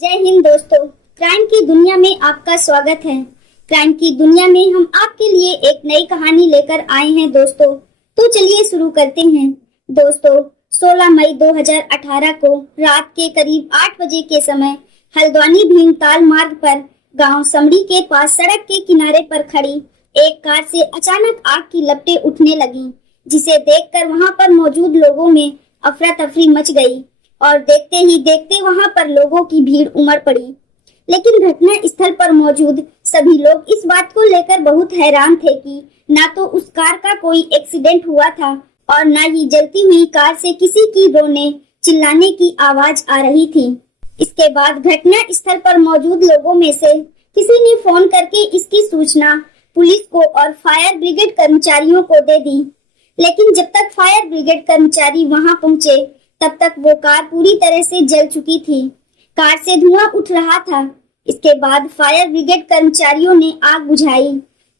जय हिंद दोस्तों। क्राइम की दुनिया में आपका स्वागत है। क्राइम की दुनिया में हम आपके लिए एक नई कहानी लेकर आए हैं दोस्तों। तो चलिए शुरू करते हैं। दोस्तों 16 मई 2018 को रात के करीब 8 बजे के समय हल्द्वानी भीमताल मार्ग पर गांव समड़ी के पास सड़क के किनारे पर खड़ी एक कार से अचानक आग की लपटें उठने लगी, जिसे देखकर वहां पर मौजूद लोगों में अफरा तफरी मच गई और देखते ही देखते वहां पर लोगों की भीड़ उमड़ पड़ी। लेकिन घटना स्थल पर मौजूद सभी लोग इस बात को लेकर बहुत हैरान थे कि ना तो उस कार का कोई एक्सीडेंट हुआ था और ना ही जलती हुई कार से किसी की रोने चिल्लाने की आवाज आ रही थी। इसके बाद घटना स्थल पर मौजूद लोगों में से किसी ने फोन करके इसकी सूचना पुलिस को और फायर ब्रिगेड कर्मचारियों को दे दी। लेकिन जब तक फायर ब्रिगेड कर्मचारी वहां पहुंचे तब तक वो कार पूरी तरह से जल चुकी थी। कार से धुआं उठ रहा था। इसके बाद फायर ब्रिगेड कर्मचारियों ने आग बुझाई।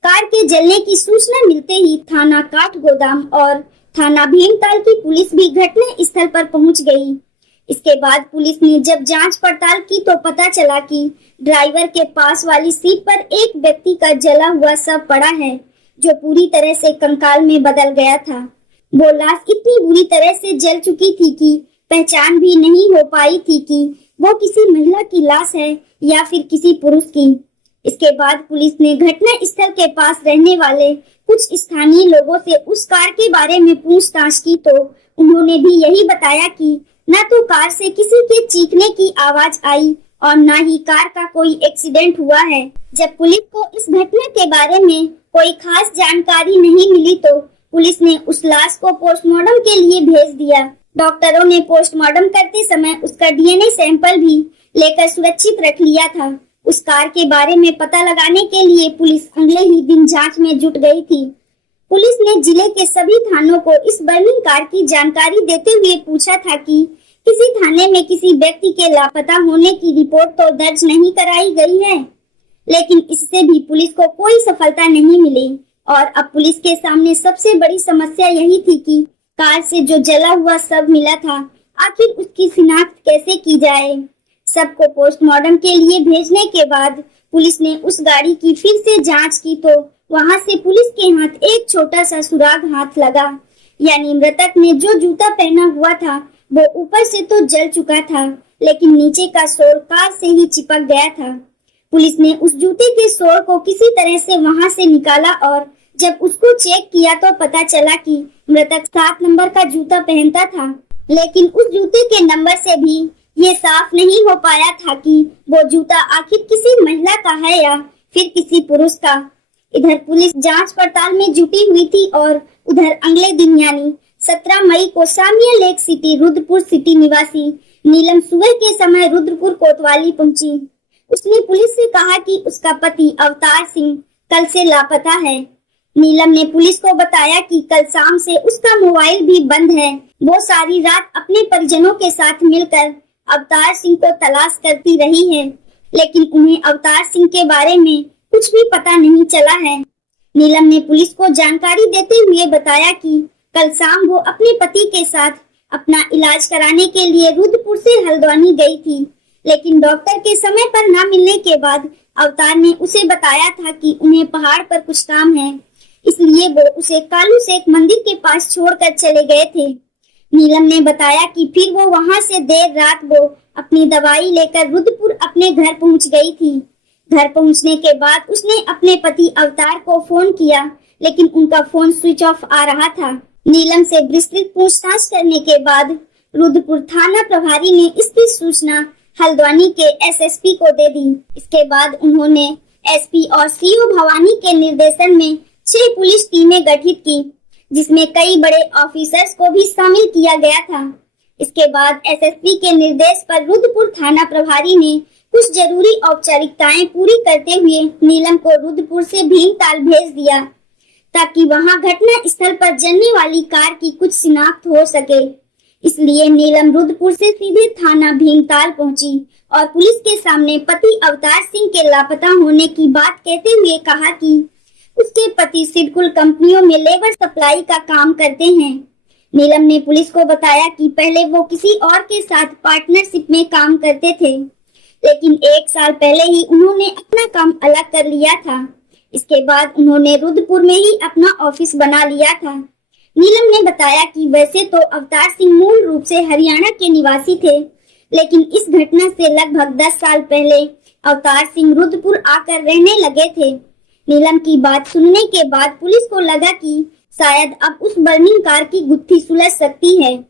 कार के जलने की सूचना मिलते ही थाना काठगोदाम और थाना भीमताल की पुलिस भी घटना स्थल पर पहुंच गई। इसके बाद पुलिस ने जब जांच पड़ताल की तो पता चला कि ड्राइवर के पास वाली सीट पर एक व्यक्ति का जला हुआ शव पड़ा है, जो पूरी तरह से कंकाल में बदल गया था। वो लाश इतनी बुरी तरह से जल चुकी थी कि पहचान भी नहीं हो पाई थी कि वो किसी महिला की लाश है या फिर किसी पुरुष की। इसके बाद पुलिस ने घटना स्थल के पास रहने वाले कुछ स्थानीय लोगों से उस कार के बारे में पूछताछ की तो उन्होंने भी यही बताया कि न तो कार से किसी के चीखने की आवाज आई और न ही कार का कोई एक्सीडेंट हुआ है। जब पुलिस को इस घटना के बारे में कोई खास जानकारी नहीं मिली तो पुलिस ने उस लाश को पोस्टमार्टम के लिए भेज दिया। डॉक्टरों ने पोस्टमार्टम करते समय उसका डीएनए सैंपल भी लेकर सुरक्षित रख लिया था। उस कार के बारे में पता लगाने के लिए पुलिस अगले ही दिन जांच में जुट गई थी। पुलिस ने जिले के सभी थानों को इस बर्निंग कार की जानकारी देते हुए पूछा था कि किसी थाने में किसी व्यक्ति के लापता होने की रिपोर्ट तो दर्ज नहीं कराई गई है, लेकिन इससे भी पुलिस को कोई सफलता नहीं मिली। और अब पुलिस के सामने सबसे बड़ी समस्या यही थी कि कार से जो जला हुआ शव मिला था, आखिर उसकी शिनाख्त कैसे की जाए। शव को पोस्टमार्टम के लिए भेजने के बाद पुलिस ने उस गाड़ी की फिर से जांच की तो वहां से पुलिस के हाथ एक छोटा सा सुराग हाथ लगा, यानी मृतक ने जो जूता पहना हुआ था वो ऊपर से तो जल चुका था, लेकिन नीचे का सोल कार से ही चिपक गया था। पुलिस ने उस जूते के सोल को किसी तरह से वहां से निकाला और जब उसको चेक किया तो पता चला कि मृतक 7 नंबर का जूता पहनता था, लेकिन उस जूते के नंबर से भी ये साफ नहीं हो पाया था कि वो जूता आखिर किसी महिला का है या फिर किसी पुरुष का। इधर पुलिस जांच पड़ताल में जुटी हुई थी और उधर अगले दिन यानी 17 मई को सामिया लेक सिटी रुद्रपुर सिटी निवासी नीलम सुबह के समय रुद्रपुर कोतवाली पहुंची। उसने पुलिस से कहा कि उसका पति अवतार सिंह कल से लापता है। नीलम ने पुलिस को बताया कि कल शाम से उसका मोबाइल भी बंद है। वो सारी रात अपने परिजनों के साथ मिलकर अवतार सिंह को तलाश करती रही है, लेकिन उन्हें अवतार सिंह के बारे में कुछ भी पता नहीं चला है। नीलम ने पुलिस को जानकारी देते हुए बताया कि कल शाम वो अपने पति के साथ अपना इलाज कराने के लिए रुद्रपुर से हल्द्वानी गई थी, लेकिन डॉक्टर के समय पर न मिलने के बाद अवतार ने उसे बताया था कि उन्हें पहाड़ पर कुछ काम है, इसलिए वो उसे कालू सेठ मंदिर के पास छोड़कर चले गए थे। नीलम ने बताया कि फिर वो वहां से देर रात वो अपनी दवाई लेकर रुद्रपुर अपने घर पहुंच गई थी। घर पहुंचने के बाद उसने अपने पति अवतार को फोन किया, लेकिन उनका फोन स्विच ऑफ आ रहा था। नीलम से विस्तृत पूछताछ करने के बाद रुद्रपुर थाना प्रभारी ने इसकी सूचना हल्द्वानी के एसएसपी को दे दी। इसके बाद उन्होंने एसपी और सीओ भवानी के निर्देशन में 6 पुलिस टीमें गठित की, जिसमें कई बड़े ऑफिसर्स को भी शामिल किया गया था। इसके बाद एसएसपी के निर्देश पर रुद्रपुर थाना प्रभारी ने कुछ जरूरी औपचारिकताएं पूरी करते हुए नीलम को रुद्रपुर से भीमताल भेज दिया, ताकि वहां घटना स्थल पर जलने वाली कार की कुछ शिनाख्त हो सके। इसलिए नीलम रुद्रपुर से सीधे थाना भीमताल पहुंची और पुलिस के सामने पति अवतार सिंह के लापता होने की बात कहते हुए कहा कि उसके पति सिडकुल कंपनियों में लेबर सप्लाई का काम करते हैं। नीलम ने पुलिस को बताया कि पहले वो किसी और के साथ पार्टनरशिप में काम करते थे, लेकिन 1 साल पहले ही उन्होंने अपना काम अलग कर लिया था। इसके बाद उन्होंने रुद्रपुर में ही अपना ऑफिस बना लिया था। नीलम ने बताया कि वैसे तो अवतार सिंह मूल रूप से हरियाणा के निवासी थे, लेकिन इस घटना से लगभग 10 साल पहले अवतार सिंह रुद्रपुर आकर रहने लगे थे। नीलम की बात सुनने के बाद पुलिस को लगा कि शायद अब उस बर्निंग कार की गुत्थी सुलझ सकती है,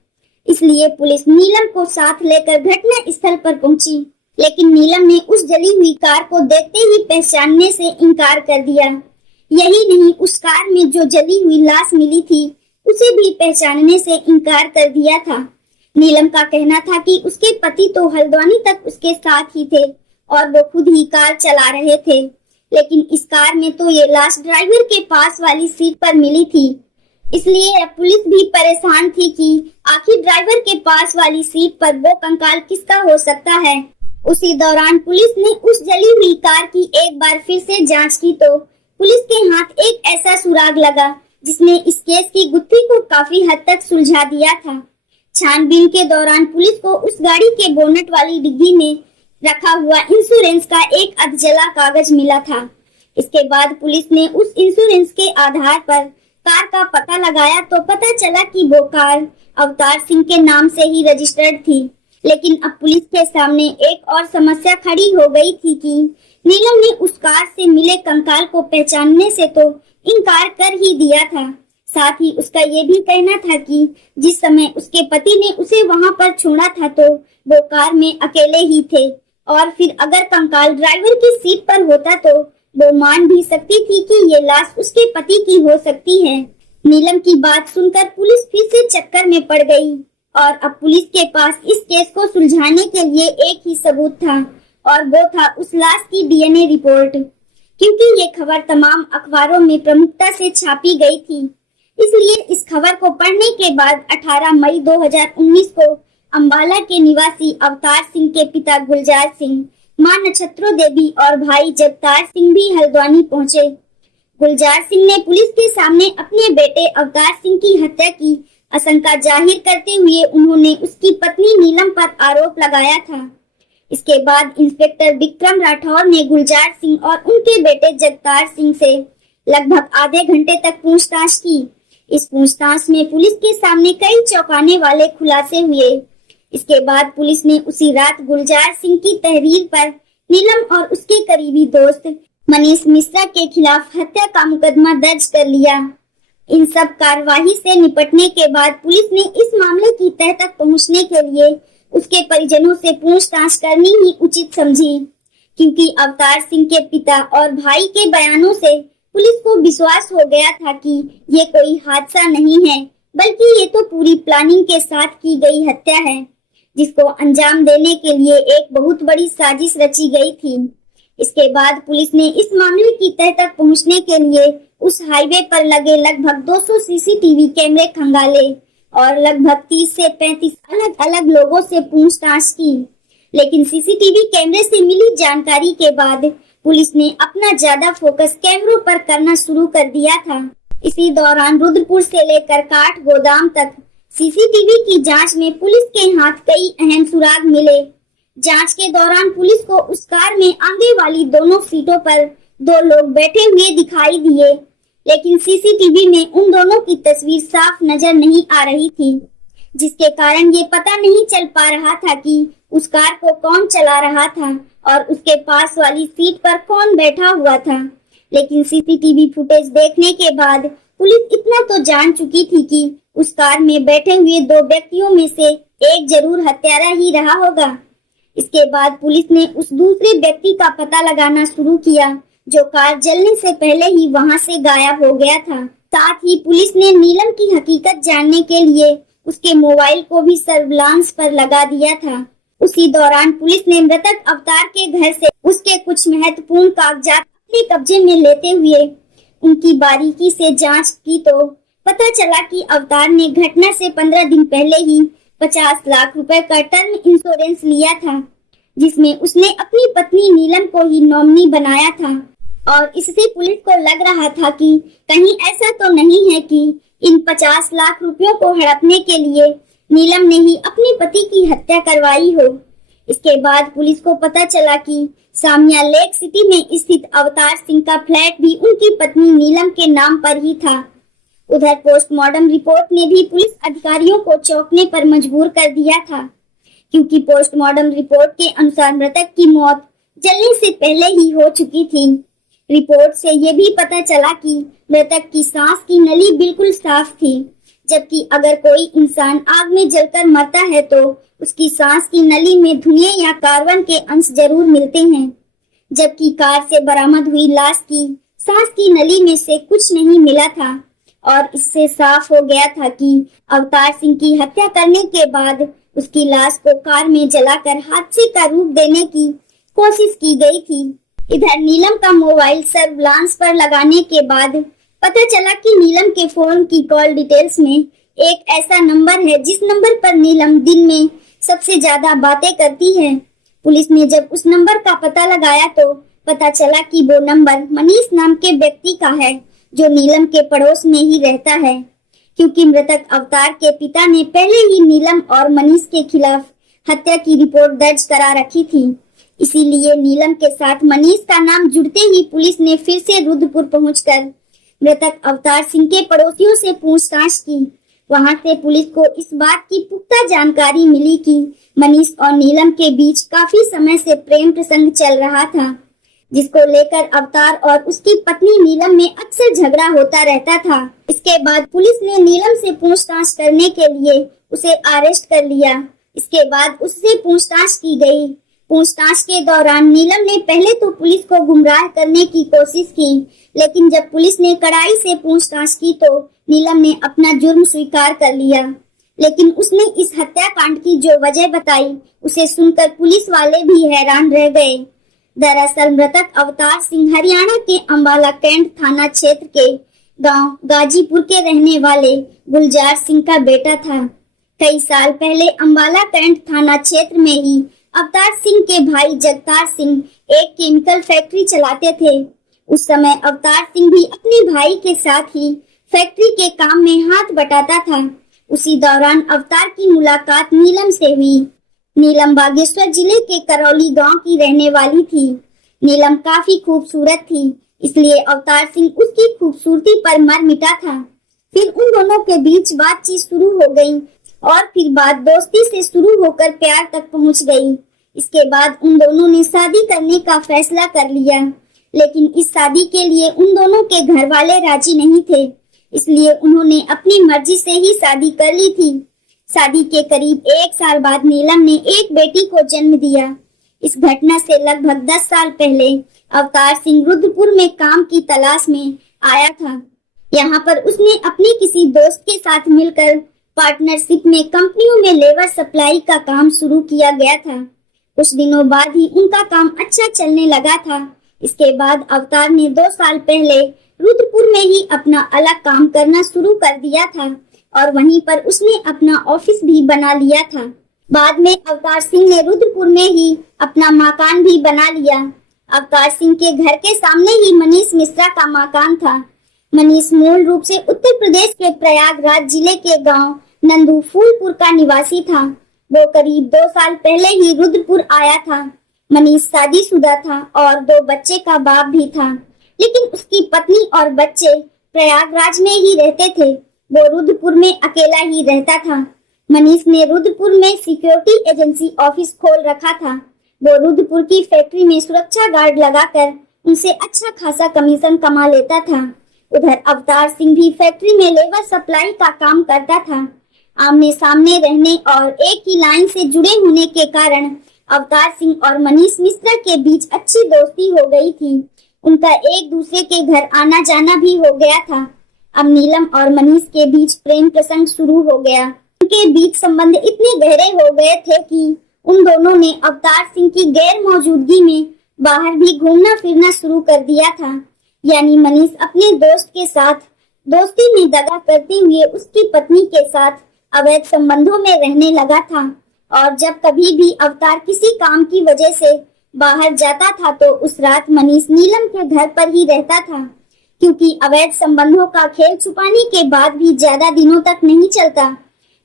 इसलिए पुलिस नीलम को साथ लेकर घटना स्थल पर पहुंची। लेकिन नीलम ने उस जली हुई कार को देखते ही पहचानने से इनकार कर दिया। यही नहीं, उस कार में जो जली हुई लाश मिली थी उसे भी पहचानने से इनकार कर दिया था। नीलम का कहना था कि उसके पति तो हल्द्वानी तक उसके साथ ही थे और वो खुद ही कार चला रहे थे, लेकिन इस कार में तो ये लाश ड्राइवर के पास वाली सीट पर मिली थी। इसलिए अब पुलिस भी परेशान थी कि आखिर ड्राइवर के पास वाली सीट पर वो कंकाल किसका हो सकता है। उसी दौरान पुलिस ने उस जली हुई कार की एक बार फिर से जांच की तो पुलिस के हाथ एक ऐसा सुराग लगा जिसने इस केस की गुत्थी को काफी हद तक सुलझा दिया था। छानबीन के दौरान पुलिस को उस गाड़ी के बोनट वाली डिग्गी में रखा हुआ इंश्योरेंस का एक अधजला कागज मिला था। इसके बाद पुलिस ने उस इंश्योरेंस के आधार पर कार का पता लगाया तो पता चला कि वो कार अवतार सिंह के नाम से ही रजिस्टर्ड थी। लेकिन अब पुलिस के सामने एक और समस्या खड़ी हो गई थी कि नीलम ने उस कार से मिले कंकाल को पहचानने से तो इनकार कर ही दिया था। साथ ही उसका ये भी कहना था कि जिस समय उसके पति ने उसे वहां पर छोड़ा था तो वो कार में अकेले ही थे, और फिर अगर कंकाल ड्राइवर की सीट पर होता तो वो मान भी सकती थी कि ये लाश उसके पति की हो सकती है। नीलम की बात सुनकर पुलिस फिर से चक्कर में पड़ गई और अब पुलिस के पास इस केस को सुलझाने के लिए एक ही सबूत था और वो था उस लाश की डीएनए रिपोर्ट। क्योंकि ये खबर तमाम अखबारों में प्रमुखता से छापी गई थी, इसलिए इस खबर को पढ़ने के बाद 18 मई 2019 को अंबाला के निवासी अवतार सिंह के पिता गुलजार सिंह, मां नक्षत्रो देवी और भाई जगतार सिंह भी हल्द्वानी पहुंचे। गुलजार सिंह ने पुलिस के सामने अपने बेटे अवतार सिंह की हत्या की आशंका जाहिर करते हुए उन्होंने उसकी पत्नी नीलम पर आरोप लगाया था। इसके बाद इंस्पेक्टर विक्रम राठौर ने गुलजार सिंह और उनके बेटे जगतार सिंह से लगभग आधे घंटे तक पूछताछ की। इस पूछताछ में पुलिस के सामने कई चौंकाने वाले खुलासे हुए। इसके बाद पुलिस ने उसी रात गुलजार सिंह की तहरीर पर नीलम और उसके करीबी दोस्त मनीष मिश्रा के खिलाफ हत्या का मुकदमा दर्ज कर लिया। इन सब कार्यवाही से निपटने के बाद पुलिस ने इस मामले की तह तक पहुंचने के लिए उसके परिजनों से पूछताछ करनी ही उचित समझी, क्योंकि अवतार सिंह के पिता और भाई के बयानों से पुलिस को विश्वास हो गया था कि ये कोई हादसा नहीं है, बल्कि ये तो पूरी प्लानिंग के साथ की गई हत्या है, जिसको अंजाम देने के लिए एक बहुत बड़ी साजिश रची गई थी। इसके बाद पुलिस ने इस मामले की तह तक पहुंचने के लिए उस हाईवे पर लगे लगभग 200 सीसीटीवी कैमरे खंगाले और लगभग 30 से 35 अलग अलग लोगों से पूछताछ की। लेकिन सीसीटीवी कैमरे से मिली जानकारी के बाद पुलिस ने अपना ज्यादा फोकस कैमरों पर करना शुरू कर दिया था। इसी दौरान रुद्रपुर से लेकर काठ गोदाम तक सीसीटीवी की जांच में पुलिस के हाथ कई अहम सुराग मिले। जांच के दौरान पुलिस को उस कार में आगे वाली दोनों सीटों पर 2 लोग बैठे हुए दिखाई दिए, लेकिन सीसीटीवी में उन दोनों की तस्वीर साफ नजर नहीं आ रही थी, जिसके कारण ये पता नहीं चल पा रहा था कि उस कार को कौन चला रहा था और उसके पास वाली सीट पर कौन बैठा हुआ था। लेकिन सीसीटीवी फुटेज देखने के बाद पुलिस इतना तो जान चुकी थी कि उस कार में बैठे हुए 2 व्यक्तियों में से एक जरूर हत्यारा ही रहा होगा। इसके बाद पुलिस ने उस दूसरे व्यक्ति का पता लगाना शुरू किया जो कार जलने से पहले ही वहां से गायब हो गया था। साथ ही पुलिस ने नीलम की हकीकत जानने के लिए उसके मोबाइल को भी सर्विलांस पर लगा दिया था। उसी दौरान पुलिस ने मृतक अवतार के घर से उसके कुछ महत्वपूर्ण कागजात अपने कब्जे में लेते हुए उनकी बारीकी से जांच की तो पता चला कि अवतार ने घटना से 15 दिन पहले ही 50 लाख रुपए का टर्म इंश्योरेंस लिया था, जिसमें उसने अपनी पत्नी नीलम को ही नॉमिनी बनाया था। और इससे पुलिस को लग रहा था कि कहीं ऐसा तो नहीं है कि इन 50 लाख रुपयों को हड़पने के लिए नीलम ने ही अपने पति की हत्या करवाई हो। इसके बाद पुलिस को पता चला कि सामिया लेक सिटी में स्थित अवतार सिंह का फ्लैट भी उनकी पत्नी नीलम के नाम पर ही था। उधर पोस्टमार्टम रिपोर्ट ने भी पुलिस अधिकारियों को चौंकने पर मजबूर कर दिया था, क्योंकि पोस्टमार्टम रिपोर्ट के अनुसार मृतक की मौत जलने से पहले ही हो चुकी थी। रिपोर्ट से ये भी पता चला कि मृतक की सांस की नली बिल्कुल साफ थी, जबकि अगर कोई इंसान आग में जलकर मरता है तो उसकी सांस की नली में धुएं या कार्बन के अंश जरूर मिलते हैं, जबकि कार से बरामद हुई लाश की सांस की नली में से कुछ नहीं मिला था। और इससे साफ हो गया था कि अवतार सिंह की हत्या करने के बाद उसकी लाश को कार में जलाकर हादसे का रूप देने की कोशिश की गई थी। इधर नीलम का मोबाइल सर्विलांस पर लगाने के बाद पता चला कि नीलम के फोन की कॉल डिटेल्स में एक ऐसा नंबर है जिस नंबर पर नीलम दिन में सबसे ज्यादा बातें करती है। पुलिस ने जब उस नंबर का पता लगाया तो पता चला कि वो नंबर मनीष नाम के व्यक्ति का है, जो नीलम के पड़ोस में ही रहता है। क्योंकि मृतक अवतार के पिता ने पहले ही नीलम और मनीष के खिलाफ हत्या की रिपोर्ट दर्ज करा रखी थी, इसीलिए नीलम के साथ मनीष का नाम जुड़ते ही पुलिस ने फिर से रुद्रपुर पहुंचकर मृतक अवतार सिंह के पड़ोसियों से पूछताछ की। वहां से पुलिस को इस बात की पुख्ता जानकारी मिली कि मनीष और नीलम के बीच काफी समय से प्रेम प्रसंग चल रहा था, जिसको लेकर अवतार और उसकी पत्नी नीलम में अक्सर झगड़ा होता रहता था। इसके बाद पुलिस ने नीलम से पूछताछ करने के लिए उसे अरेस्ट कर लिया। इसके बाद उससे पूछताछ की गई। पूछताछ के दौरान नीलम ने पहले तो पुलिस को गुमराह करने की कोशिश की, लेकिन जब पुलिस ने कड़ाई से पूछताछ की तो नीलम ने अपना जुर्म स्वीकार कर लिया। लेकिन उसने इस हत्याकांड की जो वजह बताई उसे सुनकर पुलिस वाले भी हैरान रह गए। दरअसल मृतक अवतार सिंह हरियाणा के अंबाला कैंट थाना क्षेत्र के गांव गाजीपुर के रहने वाले गुलजार सिंह का बेटा था। कई साल पहले अंबाला कैंट थाना क्षेत्र में ही अवतार सिंह के भाई जगतार सिंह एक केमिकल फैक्ट्री चलाते थे। उस समय अवतार सिंह भी अपने भाई के साथ ही फैक्ट्री के काम में हाथ बटाता था। उसी दौरान अवतार की मुलाकात नीलम से हुई। नीलम बागेश्वर जिले के करौली गांव की रहने वाली थी। नीलम काफी खूबसूरत थी, इसलिए अवतार सिंह उसकी खूबसूरती पर मर मिटा था। फिर उन दोनों के बीच बातचीत शुरू हो गई और फिर बात दोस्ती से शुरू होकर प्यार तक पहुंच गई। इसके बाद उन दोनों ने शादी करने का फैसला कर लिया, लेकिन इस शादी के लिए उन दोनों के घर वाले राजी नहीं थे, इसलिए उन्होंने अपनी मर्जी से ही शादी कर ली थी। शादी के करीब 1 साल बाद नीलम ने एक बेटी को जन्म दिया। इस घटना से लगभग 10 साल पहले अवतार सिंह रुद्रपुर में काम की तलाश में आया था। यहाँ पर उसने अपने किसी दोस्त के साथ मिलकर पार्टनरशिप में कंपनियों में लेबर सप्लाई का काम शुरू किया गया था। कुछ दिनों बाद ही उनका काम अच्छा चलने लगा था। इसके बाद अवतार ने 2 साल पहले रुद्रपुर में ही अपना अलग काम करना शुरू कर दिया था और वहीं पर उसने अपना ऑफिस भी बना लिया था। बाद में अवतार सिंह ने रुद्रपुर में ही अपना मकान भी बना लिया। अवतार सिंह के घर के सामने ही मनीष मिश्रा का मकान था। मनीष मूल रूप से उत्तर प्रदेश के प्रयागराज जिले के गांव नंदू फूलपुर का निवासी था। वो करीब 2 साल पहले ही रुद्रपुर आया था। मनीष शादीशुदा था और 2 बच्चे का बाप भी था, लेकिन उसकी पत्नी और बच्चे प्रयागराज में ही रहते थे। वो रुद्रपुर में अकेला ही रहता था। मनीष ने रुद्रपुर में सिक्योरिटी एजेंसी ऑफिस खोल रखा था। वो रुद्रपुर की फैक्ट्री में सुरक्षा गार्ड लगाकर उनसे अच्छा खासा कमीशन कमा लेता था। उधर अवतार सिंह भी फैक्ट्री में लेबर सप्लाई का काम करता था। आमने सामने रहने और एक ही लाइन से जुड़े होने के कारण अवतार सिंह और मनीष मिश्रा के बीच अच्छी दोस्ती हो गई थी। उनका एक दूसरे के घर आना जाना भी हो गया था। अब नीलम और मनीष के बीच प्रेम प्रसंग शुरू हो गया। उनके बीच संबंध इतने गहरे हो गए थे कि उन दोनों ने अवतार सिंह की गैर मौजूदगी में बाहर भी घूमना फिरना शुरू कर दिया था। यानी मनीष अपने दोस्त के साथ दोस्ती में दगा करते हुए उसकी पत्नी के साथ अवैध संबंधों में रहने लगा था। और जब कभी भी अवतार किसी काम की वजह से बाहर जाता था तो उस रात मनीष नीलम के घर पर ही रहता था, क्योंकि अवैध संबंधों का खेल छुपाने के बाद भी ज्यादा दिनों तक नहीं चलता।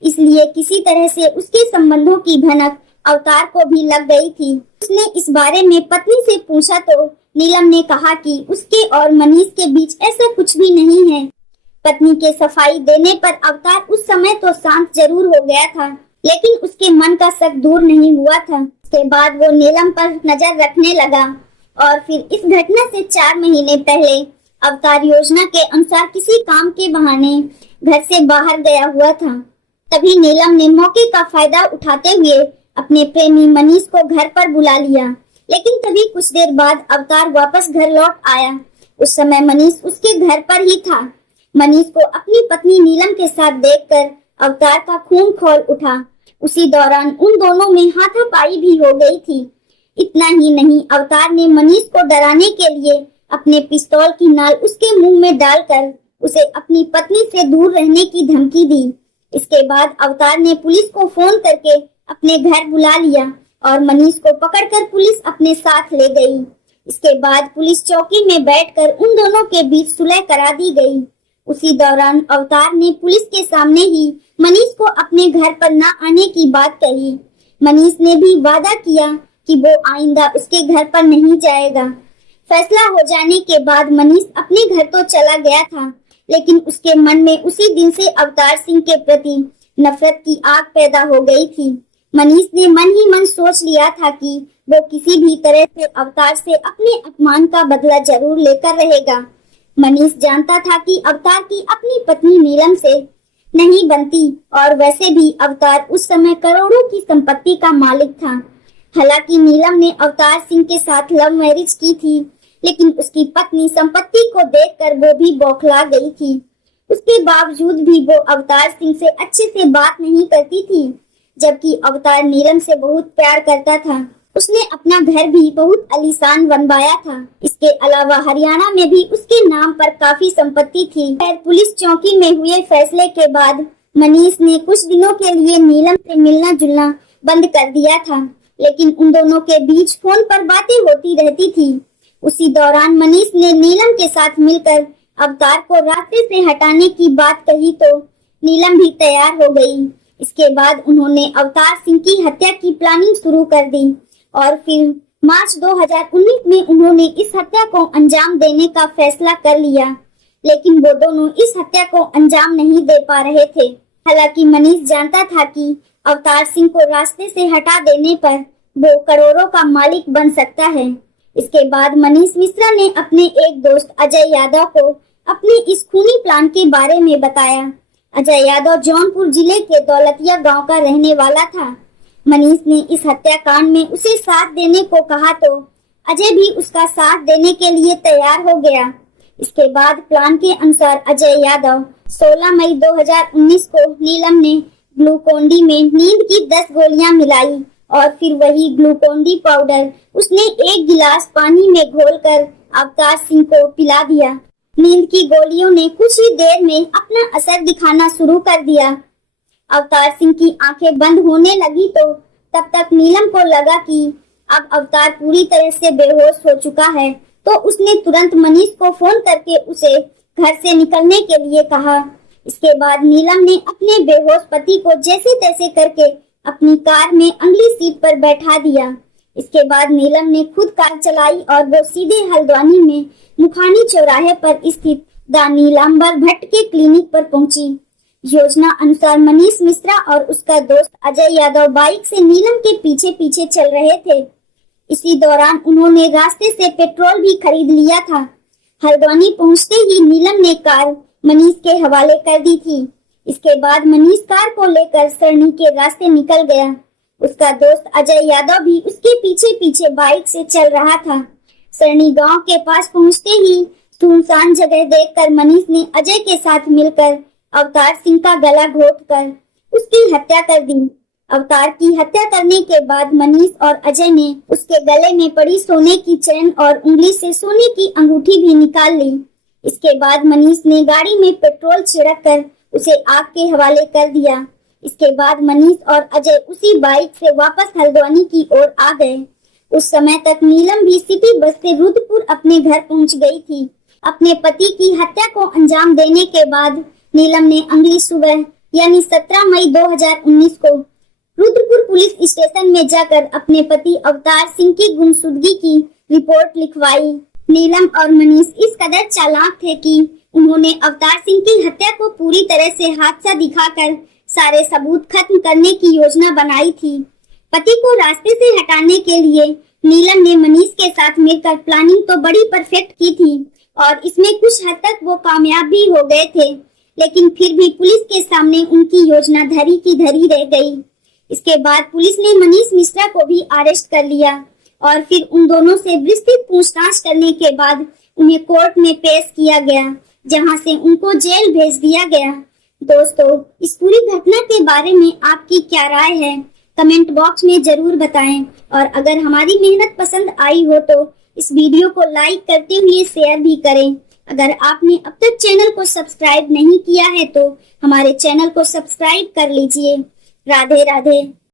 इसलिए किसी तरह से उसके संबंधों की भनक अवतार को भी लग गई थी। उसने इस बारे में पत्नी से पूछा तो नीलम ने कहा कि उसके और मनीष के बीच ऐसा कुछ भी नहीं है। पत्नी के सफाई देने पर अवतार उस समय तो शांत जरूर हो गया था, लेकिन उसके मन का शक दूर नहीं हुआ था। उसके बाद वो नीलम पर नजर रखने लगा और फिर इस घटना से 4 महीने पहले अवतार योजना के अनुसार किसी काम के बहाने घर से बाहर गया हुआ था। तभी नीलम ने मौके का फायदा उठाते हुए अपने प्रेमी मनीष को घर पर बुला लिया, लेकिन तभी कुछ देर बाद अवतार वापस घर लौट आया। उस समय मनीष उसके घर पर ही था। मनीष को अपनी पत्नी नीलम के साथ देखकर अवतार का खून खौल उठा। उसी दौरान उन दोनों में हाथापाई भी हो गई थी। इतना ही नहीं, अवतार ने मनीष को डराने के लिए अपने पिस्तौल की नाल उसके मुंह में डालकर उसे अपनी पत्नी से दूर रहने की धमकी दी। इसके बाद अवतार ने पुलिस को फोन करके अपने घर बुला लिया और मनीष को पकड़कर पुलिस अपने साथ ले गई। इसके बाद पुलिस चौकी में बैठकर उन दोनों के बीच सुलह करा दी गई। उसी दौरान अवतार ने पुलिस के सामने ही मनीष को अपने घर पर न आने की बात कही। मनीष ने भी वादा किया कि वो आइंदा उसके घर पर नहीं जाएगा। फैसला हो जाने के बाद मनीष अपने घर तो चला गया था, लेकिन उसके मन में उसी दिन से अवतार सिंह के प्रति नफरत की आग पैदा हो गई थी। मनीष ने मन ही मन सोच लिया था कि वो किसी भी तरह से अवतार से अपने अपमान का बदला जरूर लेकर रहेगा। मनीष जानता था कि अवतार की अपनी पत्नी नीलम से नहीं बनती और वैसे भी अवतार उस समय करोड़ों की संपत्ति का मालिक था। हालांकि नीलम ने अवतार सिंह के साथ लव मैरिज की थी, लेकिन उसकी पत्नी संपत्ति को देखकर वो भी बौखला गई थी। उसके बावजूद भी वो अवतार सिंह से अच्छे से बात नहीं करती थी, जबकि अवतार नीलम से बहुत प्यार करता था। उसने अपना घर भी बहुत आलीशान बनवाया था। इसके अलावा हरियाणा में भी उसके नाम पर काफी संपत्ति थी। खैर, पुलिस चौकी में हुए फैसले के बाद मनीष ने कुछ दिनों के लिए नीलम से मिलना जुलना बंद कर दिया था, लेकिन उन दोनों के बीच फोन पर बातें होती रहती थी। उसी दौरान मनीष ने नीलम के साथ मिलकर अवतार को रास्ते से हटाने की बात कही तो नीलम भी तैयार हो गई। इसके बाद उन्होंने अवतार सिंह की हत्या की प्लानिंग शुरू कर दी और फिर मार्च 2019 में उन्होंने इस हत्या को अंजाम देने का फैसला कर लिया, लेकिन वो दोनों इस हत्या को अंजाम नहीं दे पा रहे थे। हालांकि मनीष जानता था कि अवतार सिंह को रास्ते से हटा देने पर वो करोड़ों का मालिक बन सकता है। इसके बाद मनीष मिश्रा ने अपने एक दोस्त अजय यादव को अपने इस खूनी प्लान के बारे में बताया। अजय यादव जौनपुर जिले के दौलतिया गांव का रहने वाला था। मनीष ने इस हत्याकांड में उसे साथ देने को कहा तो अजय भी उसका साथ देने के लिए तैयार हो गया। इसके बाद प्लान के अनुसार अजय यादव 16 मई 2019 को नीलम ने ग्लूकोन-डी में नींद की 10 गोलियां मिलाई और फिर वही ग्लूकोन-डी पाउडर उसने 1 गिलास पानी में घोलकर अवतार सिंह को पिला दिया। नींद की गोलियों ने कुछ ही देर में अपना असर दिखाना शुरू कर दिया। अवतार सिंह की आंखें बंद होने लगी तो तब तक नीलम को लगा कि अब अवतार पूरी तरह से बेहोश हो चुका है, तो उसने तुरंत मनीष को फोन करके उसे घर से निकलने के लिए कहा। इसके बाद नीलम ने अपने बेहोश पति को जैसे तैसे करके अपनी कार में अगली सीट पर बैठा दिया। इसके बाद नीलम ने खुद कार चलाई और वो सीधे हल्द्वानी में मुखानी चौराहे पर स्थित द नीलांबर भट्ट के क्लिनिक पर पहुंची। योजना अनुसार मनीष मिश्रा और उसका दोस्त अजय यादव बाइक से नीलम के पीछे पीछे चल रहे थे। इसी दौरान उन्होंने रास्ते से पेट्रोल भी खरीद लिया था। हल्द्वानी पहुंचते ही नीलम ने कार मनीष के हवाले कर दी थी। इसके बाद मनीष कार को लेकर सरनी के रास्ते निकल गया। उसका दोस्त अजय यादव भी उसके पीछे पीछे बाइक से चल रहा था। सरनी गांव के पास पहुंचते ही सुनसान जगह देखकर मनीष ने अजय के साथ मिलकर अवतार सिंह का गला घोंटकर उसकी हत्या कर दी। अवतार की हत्या करने के बाद मनीष और अजय ने उसके गले में पड़ी सोने की चेन और उंगली से सोने की अंगूठी भी निकाल ली। इसके बाद मनीष ने गाड़ी में पेट्रोल छिड़ककर उसे आग के हवाले कर दिया। इसके बाद मनीष और अजय उसी बाइक से वापस हल्द्वानी की ओर आ गए। उस समय तक नीलम भी सिटी बस से रुद्रपुर अपने घर पहुंच गई थी। अपने पति की हत्या को अंजाम देने के बाद नीलम ने अगली सुबह यानी 17 मई 2019 को रुद्रपुर पुलिस स्टेशन में जाकर अपने पति अवतार सिंह की गुमशुदगी की रिपोर्ट लिखवाई। नीलम और मनीष इस कदर चालाक थे कि उन्होंने अवतार सिंह की हत्या को पूरी तरह से हादसा दिखाकर सारे सबूत खत्म करने की योजना बनाई थी। पति को रास्ते से हटाने के लिए नीलम ने मनीष के साथ मिलकर प्लानिंग तो बड़ी परफेक्ट की थी और इसमें कुछ हद तक वो कामयाब भी हो गए थे, लेकिन फिर भी पुलिस के सामने उनकी योजना धरी की धरी रह गई। इसके बाद पुलिस ने मनीष मिश्रा को भी अरेस्ट कर लिया और फिर उन दोनों से विस्तृत पूछताछ करने के बाद उन्हें कोर्ट में पेश किया गया, जहां से उनको जेल भेज दिया गया। दोस्तों, इस पूरी घटना के बारे में आपकी क्या राय है, कमेंट बॉक्स में जरूर बताएं और अगर हमारी मेहनत पसंद आई हो तो इस वीडियो को लाइक करते हुए शेयर भी करें। अगर आपने अब तक चैनल को सब्सक्राइब नहीं किया है तो हमारे चैनल को सब्सक्राइब कर लीजिए। राधे राधे।